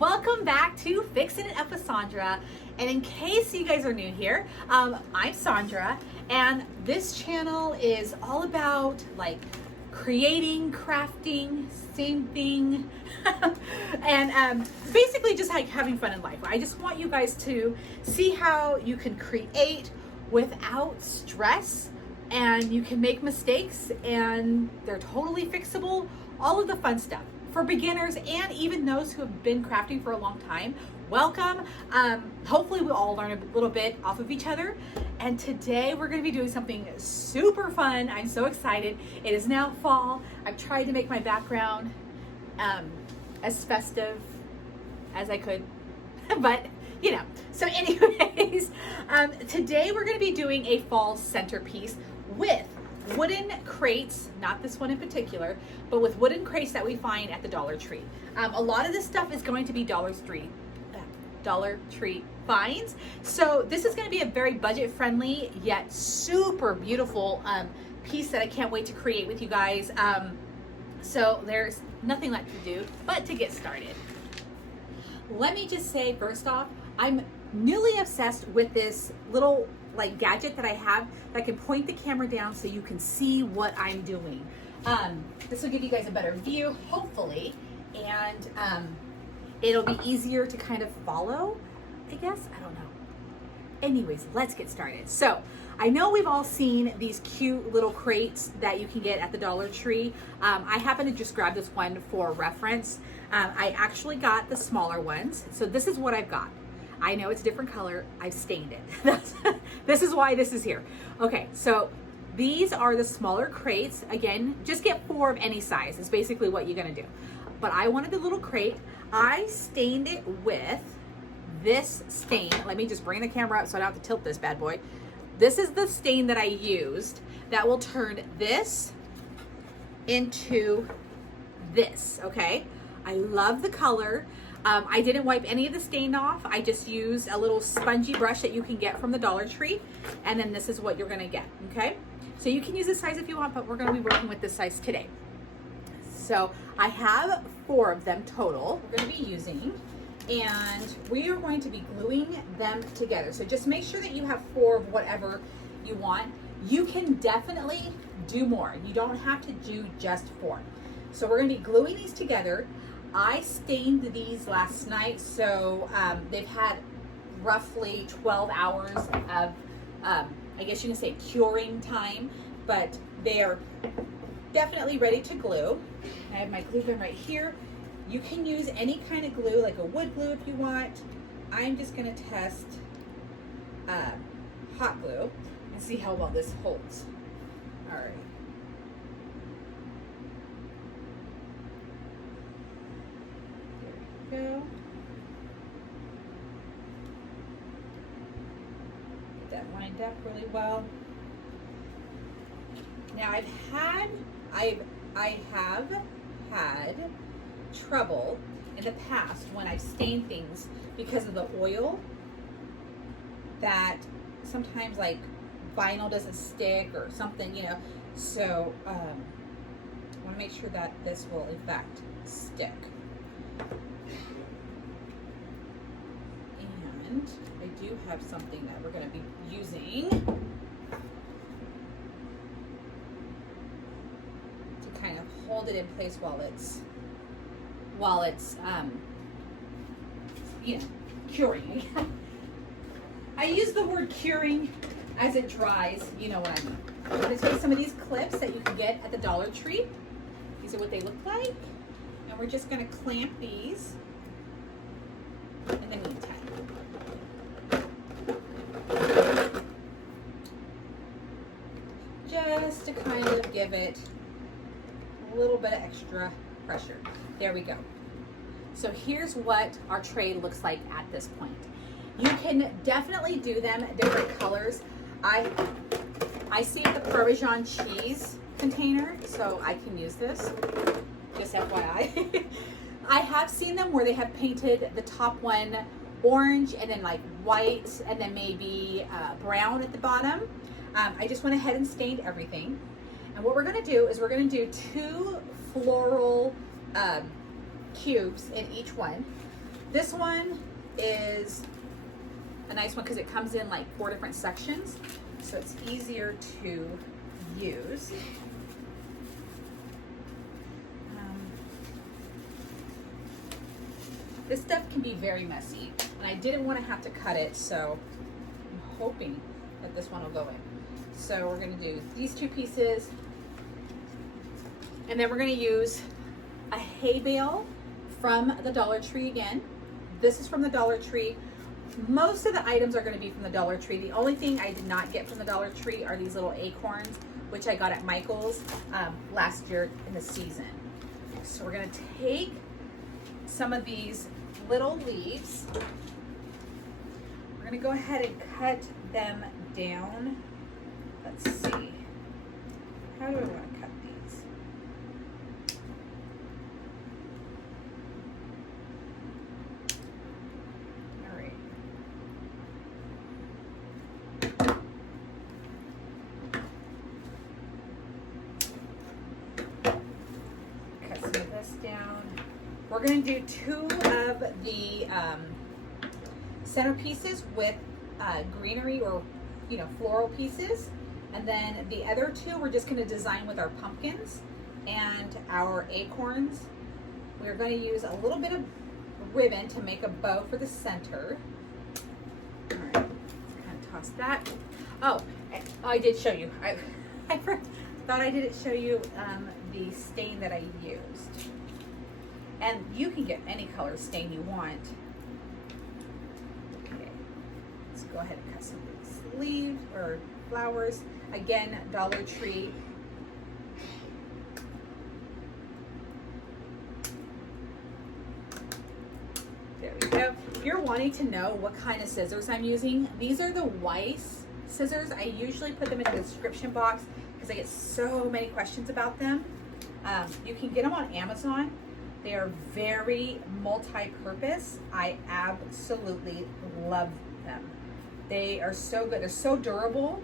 Welcome back to Fixing It Up with Sandra. And in case you guys are new here, I'm Sandra, and this channel is all about like creating, crafting, same thing, and basically just like having fun in life. I just want you guys to see how you can create without stress, and you can make mistakes and they're totally fixable, all of the fun stuff. For beginners and even those who have been crafting for a long time, welcome. Hopefully we'll all learn a little bit off of each other. And today we're going to be doing something super fun. I'm so excited. It is now fall. I've tried to make my background as festive as I could, but you know. So anyways, today we're going to be doing a fall centerpiece with wooden crates, not this one in particular, but with wooden crates that we find at the Dollar Tree. A lot of this stuff is going to be Dollar Tree finds. So this is going to be a very budget friendly yet super beautiful piece that I can't wait to create with you guys. So there's nothing left to do but to get started. Let me just say first off, I'm newly obsessed with this little like gadget that I have that can point the camera down so you can see what I'm doing. This will give you guys a better view, hopefully, and it'll be easier to kind of follow, I guess. I don't know. Anyways, let's get started. So I know we've all seen these cute little crates that you can get at the Dollar Tree. I happen to just grab this one for reference. I actually got the smaller ones. So this is what I've got. I know it's a different color. I've stained it. This is why this is here. Okay, so these are the smaller crates. Again, just get 4 of any size. It's basically what you're gonna do. But I wanted the little crate. I stained it with this stain. Let me just bring the camera up so I don't have to tilt this bad boy. This is the stain that I used that will turn this into this, okay? I love the color. I didn't wipe any of the stain off. I just used a little spongy brush that you can get from the Dollar Tree. And then this is what you're gonna get, okay? So you can use this size if you want, but we're gonna be working with this size today. So I have 4 of them total we're gonna be using, and we are going to be gluing them together. So just make sure that you have 4 of whatever you want. You can definitely do more. You don't have to do just 4. So we're gonna be gluing these together. I stained these last night, so they've had roughly 12 hours of, I guess you can say curing time, but they're definitely ready to glue. I have my glue gun right here. You can use any kind of glue, like a wood glue if you want. I'm just gonna test hot glue and see how well this holds. All right. Go. Get that lined up really well. Now I have had trouble in the past when I've stained things because of the oil, that sometimes like vinyl doesn't stick or something, you know. So I want to make sure that this will in fact stick. And I do have something that we're going to be using to kind of hold it in place while it's you know, curing. I use the word curing as it dries, you know what I mean. I'm going to take some of these clips that you can get at the Dollar Tree. These are what they look like. And we're just going to clamp these in the meantime. Just to kind of give it a little bit of extra pressure. There we go. So here's what our tray looks like at this point. You can definitely do them different colors. I see the Parmesan cheese container, so I can use this, just FYI. I have seen them where they have painted the top one orange and then like white and then maybe brown at the bottom. I just went ahead and stained everything. And what we're gonna do is we're gonna do 2 floral cubes in each one. This one is a nice one because it comes in like 4 different sections, so it's easier to use. This stuff can be very messy, and I didn't want to have to cut it, so I'm hoping that this one will go in. So we're going to do these 2 pieces, and then we're going to use a hay bale from the Dollar Tree again. This is from the Dollar Tree. Most of the items are going to be from the Dollar Tree. The only thing I did not get from the Dollar Tree are these little acorns, which I got at Michael's last year in the season. So we're going to take some of these little leaves. We're going to go ahead and cut them down. Let's see. How do I want to cut these? All right. Cut some of this down. We're going to do 2 of the centerpieces with greenery or, you know, floral pieces. And then the other 2 we're just going to design with our pumpkins and our acorns. We're going to use a little bit of ribbon to make a bow for the center. All right, kind of toss that. Oh, I did show you. I thought I didn't show you the stain that I used. And you can get any color stain you want. Okay, let's go ahead and cut some of these leaves or flowers. Again, Dollar Tree. There we go. If you're wanting to know what kind of scissors I'm using, these are the Weiss scissors. I usually put them in the description box because I get so many questions about them. You can get them on Amazon. They are very multi-purpose. I absolutely love them. They are so good. They're so durable.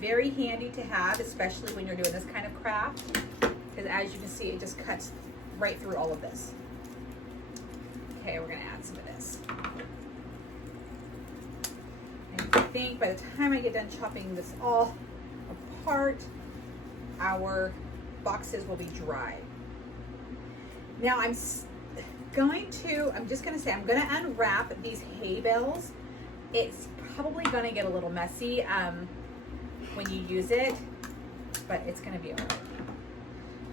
Very handy to have, especially when you're doing this kind of craft. Because as you can see, it just cuts right through all of this. Okay, we're gonna add some of this. And I think by the time I get done chopping this all apart, our boxes will be dry. Now I'm just gonna say, I'm gonna unwrap these hay bales. It's probably gonna get a little messy when you use it, but it's gonna be all right.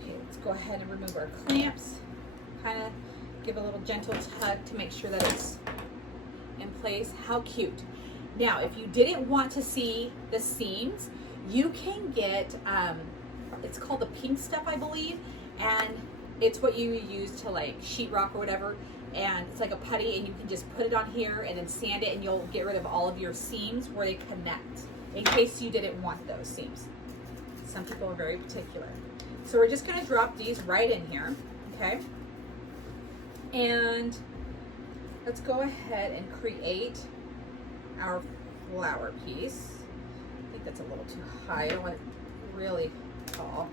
Okay, let's go ahead and remove our clamps. Kind of give a little gentle tug to make sure that it's in place. How cute. Now, if you didn't want to see the seams, you can get, it's called the pink stuff, I believe, and it's what you use to like sheetrock or whatever, and it's like a putty, and you can just put it on here and then sand it, and you'll get rid of all of your seams where they connect, in case you didn't want those seams. Some people are very particular. So we're just gonna drop these right in here, okay? And let's go ahead and create our flower piece. I think that's a little too high. I don't want it really tall.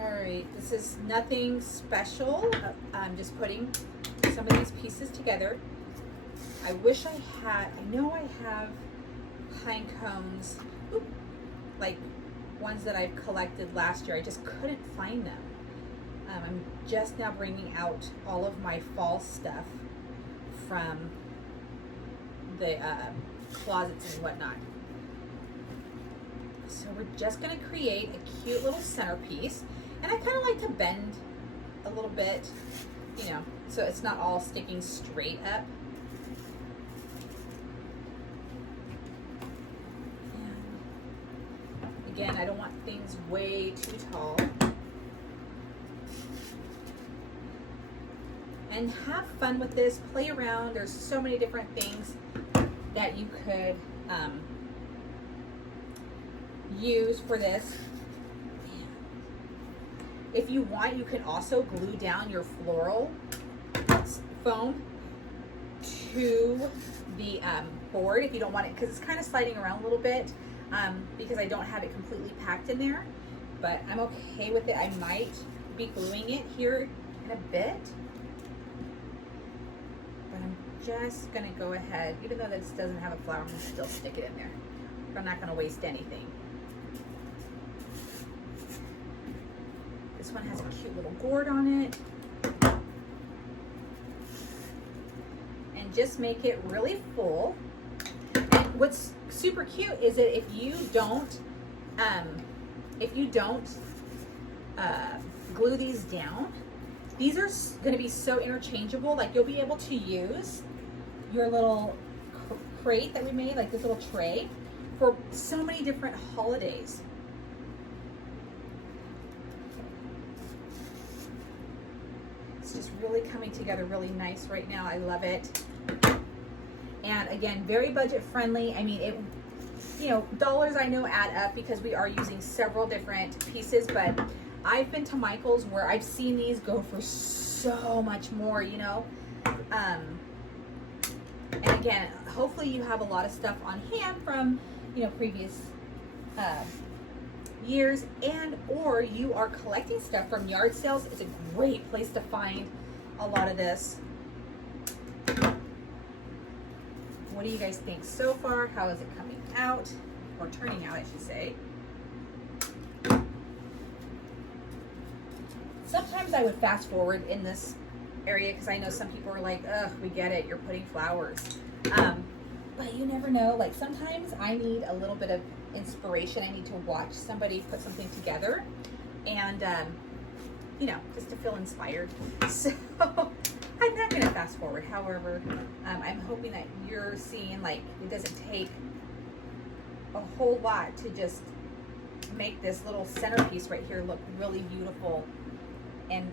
All right, this is nothing special. I'm just putting some of these pieces together. I wish I had, I know I have pine cones, like ones that I've collected last year. I just couldn't find them. I'm just now bringing out all of my fall stuff from the closets and whatnot. So we're just gonna create a cute little centerpiece. And I kind of like to bend a little bit, you know, so it's not all sticking straight up. And again, I don't want things way too tall. And have fun with this, play around. There's so many different things that you could use for this. If you want, you can also glue down your floral foam to the board if you don't want it, because it's kind of sliding around a little bit because I don't have it completely packed in there, but I'm okay with it. I might be gluing it here in a bit. But I'm just gonna go ahead, even though this doesn't have a flower, I'm gonna still stick it in there. I'm not gonna waste anything. This one has a cute little gourd on it. And just make it really full. And what's super cute is that if you don't glue these down, these are going to be so interchangeable. Like you'll be able to use your little crate that we made, like this little tray, for so many different holidays. It's just really coming together really nice right now. I love it. And again, very budget friendly. I mean, it, you know, dollars I know add up because we are using several different pieces, but I've been to Michael's where I've seen these go for so much more, you know. And again, hopefully you have a lot of stuff on hand from, you know, previous years, and or you are collecting stuff from yard sales. It's a great place to find a lot of this. What do you guys think so far? How is it coming out, or turning out, I should say? Sometimes I would fast forward in this area because I know some people are like, ugh, we get it, you're putting flowers. But you never know. Like sometimes I need a little bit of inspiration. I need to watch somebody put something together and, you know, just to feel inspired. So I'm not going to fast forward. However, I'm hoping that you're seeing like it doesn't take a whole lot to just make this little centerpiece right here look really beautiful and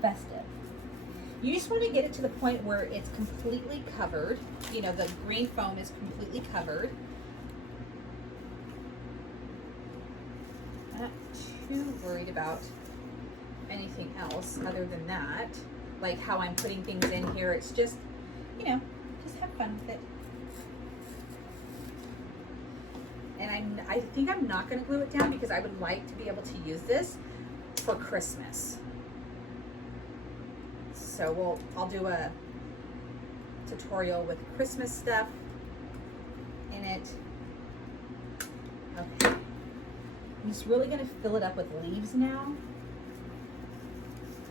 festive. You just want to get it to the point where it's completely covered. You know, the green foam is completely covered. I'm not too worried about anything else other than that. Like how I'm putting things in here. It's just, you know, just have fun with it. And I think I'm not going to glue it down because I would like to be able to use this for Christmas. So I'll do a tutorial with Christmas stuff in it. Okay. I'm just really going to fill it up with leaves now,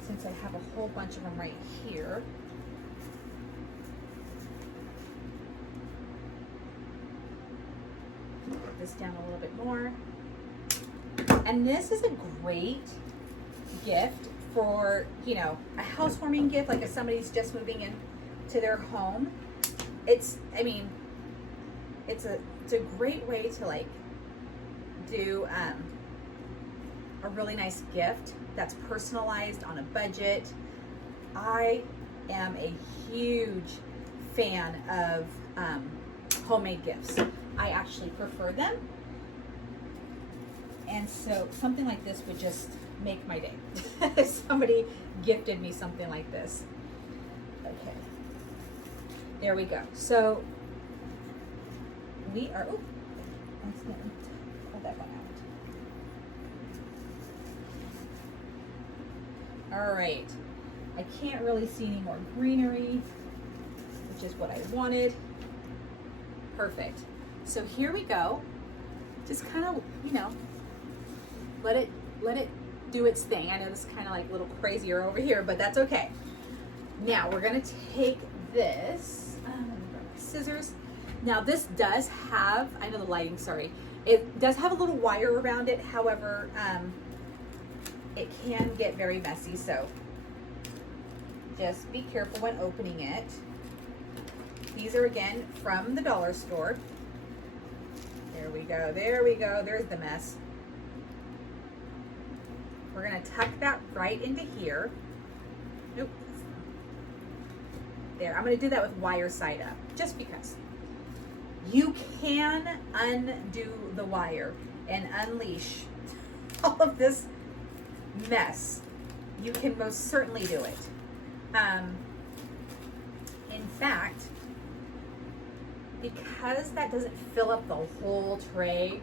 since I have a whole bunch of them right here. Put this down a little bit more. And this is a great gift for, you know, a housewarming gift, like if somebody's just moving into their home. It's, I mean, it's a great way to like do a really nice gift that's personalized on a budget. I am a huge fan of homemade gifts. I actually prefer them. And so something like this would just make my day. If somebody gifted me something like this. Okay. There we go. So we are, oh, accidentally pulled that one out. All right. I can't really see any more greenery, which is what I wanted. Perfect. So here we go. Just kind of, you know, let it do its thing. I know this is kind of like a little crazier over here, but that's okay. Now we're gonna take this, scissors. Now this does have, I know the lighting, sorry. It does have a little wire around it. However, it can get very messy, so just be careful when opening it. These are again from the dollar store. There we go, there we go, there's the mess. We're gonna tuck that right into here. Nope. There, I'm gonna do that with wire side up, just because. You can undo the wire and unleash all of this mess. You can most certainly do it. In fact, because that doesn't fill up the whole tray,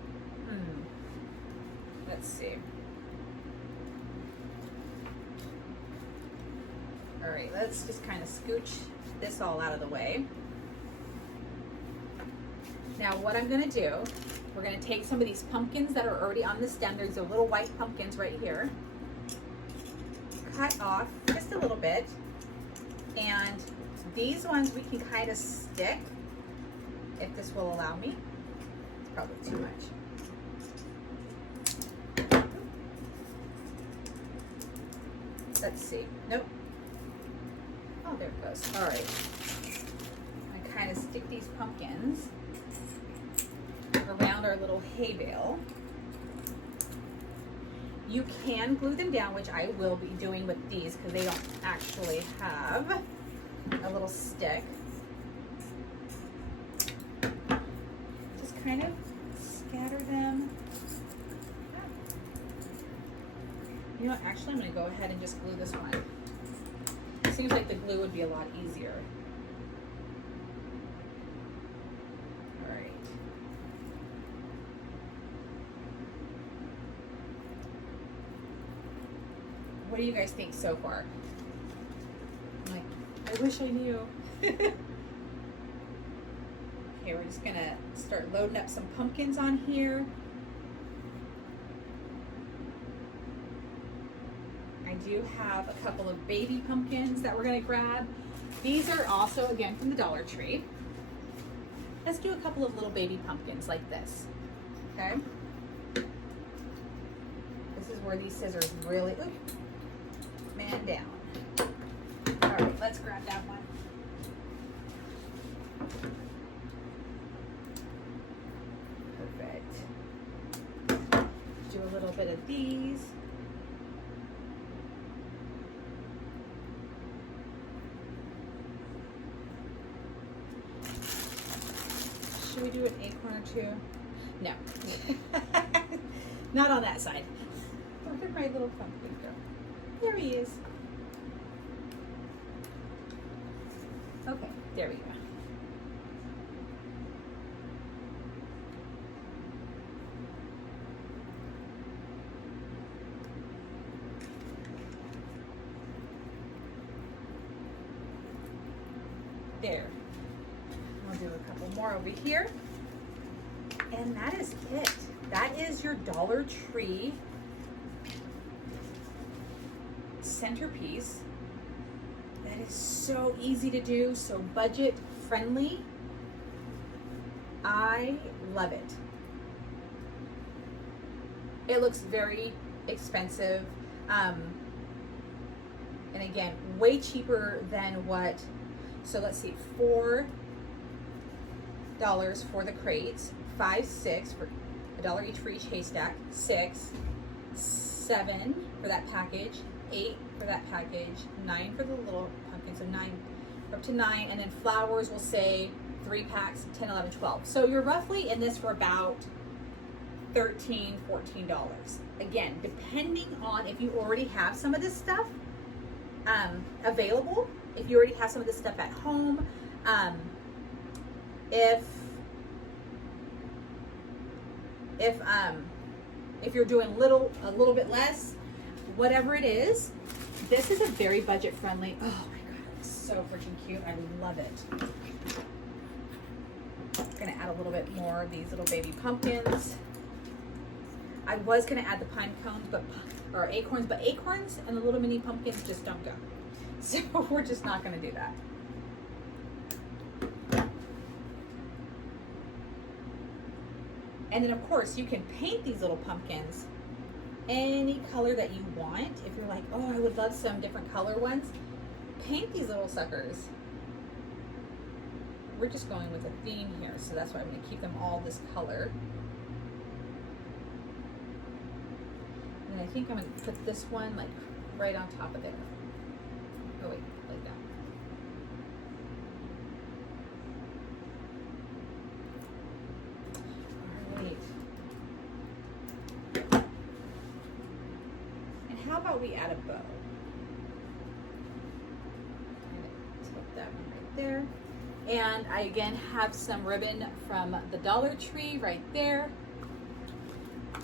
let's see. All right, let's just kind of scooch this all out of the way. Now what I'm gonna do, we're gonna take some of these pumpkins that are already on the stem. There's the little white pumpkins right here. Cut off just a little bit. And these ones we can kind of stick, if this will allow me. It's probably too much. Let's see, nope. Oh, there it goes, all right. I kind of stick these pumpkins around our little hay bale. You can glue them down, which I will be doing with these because they don't actually have a little stick. Just kind of scatter them. You know what, actually I'm gonna go ahead and just glue this one. It seems like the glue would be a lot easier. What do you guys think so far? I'm like, I wish I knew. Okay, we're just gonna start loading up some pumpkins on here. I do have a couple of baby pumpkins that we're gonna grab. These are also, again, from the Dollar Tree. Let's do a couple of little baby pumpkins like this, okay? This is where these scissors really, ooh, man down. All right, let's grab that one. Perfect. Do a little bit of these. Should we do an acorn or two? No. Not on that side. Look at my little pumpkin go. There he is. Okay, there we go. There. We'll do a couple more over here. And that is it. That is your Dollar Tree centerpiece. That is so easy to do, so budget friendly. I love it. It looks very expensive. And again, way cheaper than what, so let's see, $4 for the crates, $5, $6 for $1 each for each haystack, $6, $7 for that package, $8 for that package, $9 for the little pumpkin, so 9, up to 9, and then flowers will say 3 packs, 10, 11, 12. So you're roughly in this for about $13, $14. Again, depending on if you already have some of this stuff available, if you already have some of this stuff at home, if you're doing a little bit less, whatever it is, this is a very budget friendly. Oh my god, it's so freaking cute. I love it. I'm gonna add a little bit more of these little baby pumpkins. I was gonna add the pine cones, or acorns, but acorns and the little mini pumpkins just don't go. So we're just not gonna do that. And then of course you can paint these little pumpkins any color that you want. If you're like, oh, I would love some different color ones, paint these little suckers. We're just going with a theme here, so that's why I'm gonna keep them all this color. And I think I'm gonna put this one like right on top of there. Oh wait, like that. How about we add a bow? Take that one right there. And I again have some ribbon from the Dollar Tree right there. I'm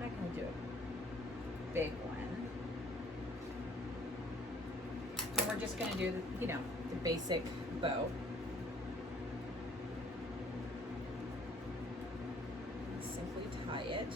not gonna do a big one. And we're just gonna do, you know, the basic bow. Simply tie it.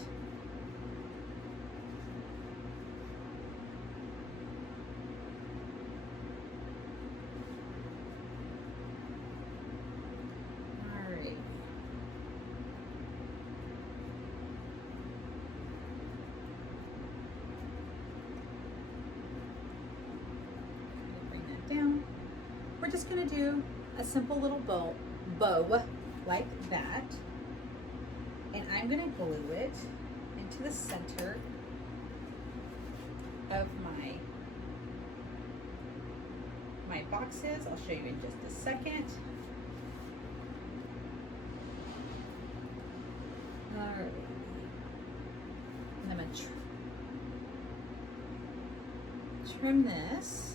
Down. We're just going to do a simple little bow like that, and I'm going to glue it into the center of my boxes. I'll show you in just a second. All right, and I'm going to trim this.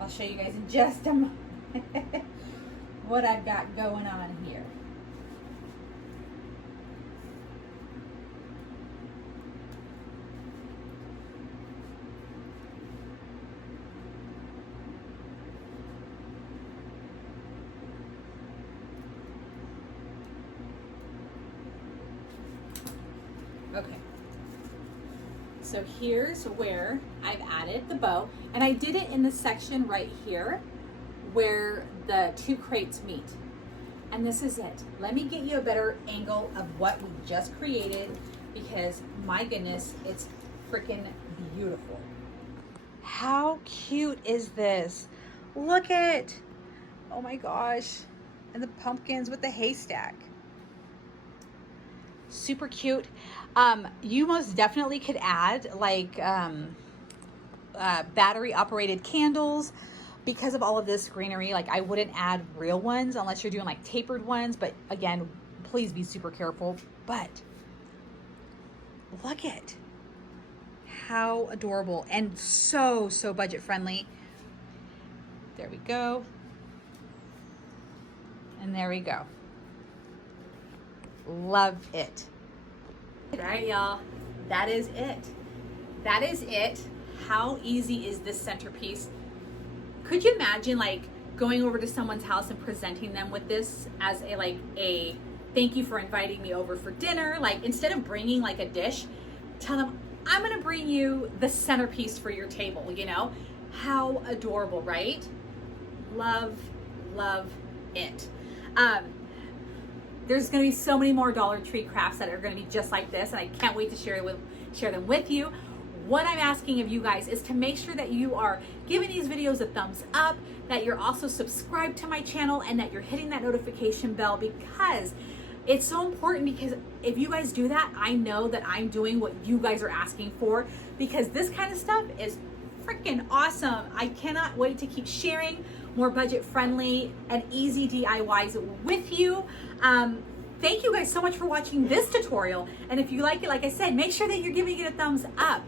I'll show you guys in just a moment what I've got going on here. Okay. So here's where I've added the bow, and I did it in the section right here where the two crates meet. And this is it. Let me get you a better angle of what we just created, because my goodness, it's freaking beautiful. How cute is this? Look at, oh my gosh, and the pumpkins with the haystack. Super cute. You most definitely could add like battery operated candles because of all of this greenery. Like, I wouldn't add real ones unless you're doing like tapered ones, but again, please be super careful. But look at how adorable and so budget friendly. There we go. And there we go. Love it. All right, y'all, that is it. That is it. How easy is this centerpiece? Could you imagine like going over to someone's house and presenting them with this as a thank you for inviting me over for dinner? Like, instead of bringing like a dish, tell them, I'm gonna bring you the centerpiece for your table, you know? How adorable, right? Love it. There's gonna be so many more Dollar Tree crafts that are gonna be just like this, and I can't wait to share them with you. What I'm asking of you guys is to make sure that you are giving these videos a thumbs up, that you're also subscribed to my channel, and that you're hitting that notification bell, because it's so important. Because if you guys do that, I know that I'm doing what you guys are asking for, because this kind of stuff is freaking awesome. I cannot wait to keep sharing more budget friendly and easy DIYs with you. Thank you guys so much for watching this tutorial. And if you like it, like I said, make sure that you're giving it a thumbs up.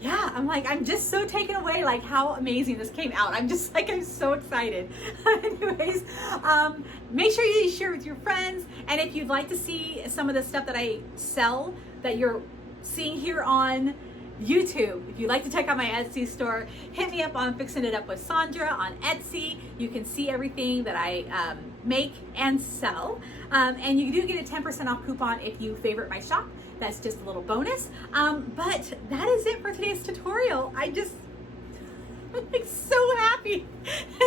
Yeah, I'm just so taken away, like how amazing this came out. I'm so excited. Anyways, make sure you share with your friends. And if you'd like to see some of the stuff that I sell that you're seeing here on YouTube, if you'd like to check out my Etsy store, hit me up on Fixing It Up with Sandra on Etsy. You can see everything that I make and sell. And you do get a 10% off coupon if you favorite my shop. That's just a little bonus. But that is it for today's tutorial. I'm so happy.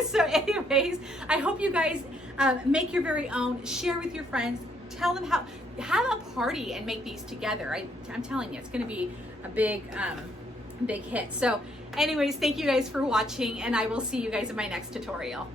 So anyways, I hope you guys make your very own, share with your friends, tell them how, have a party and make these together. I'm telling you, it's gonna be a big hit. So anyways, thank you guys for watching, and I will see you guys in my next tutorial.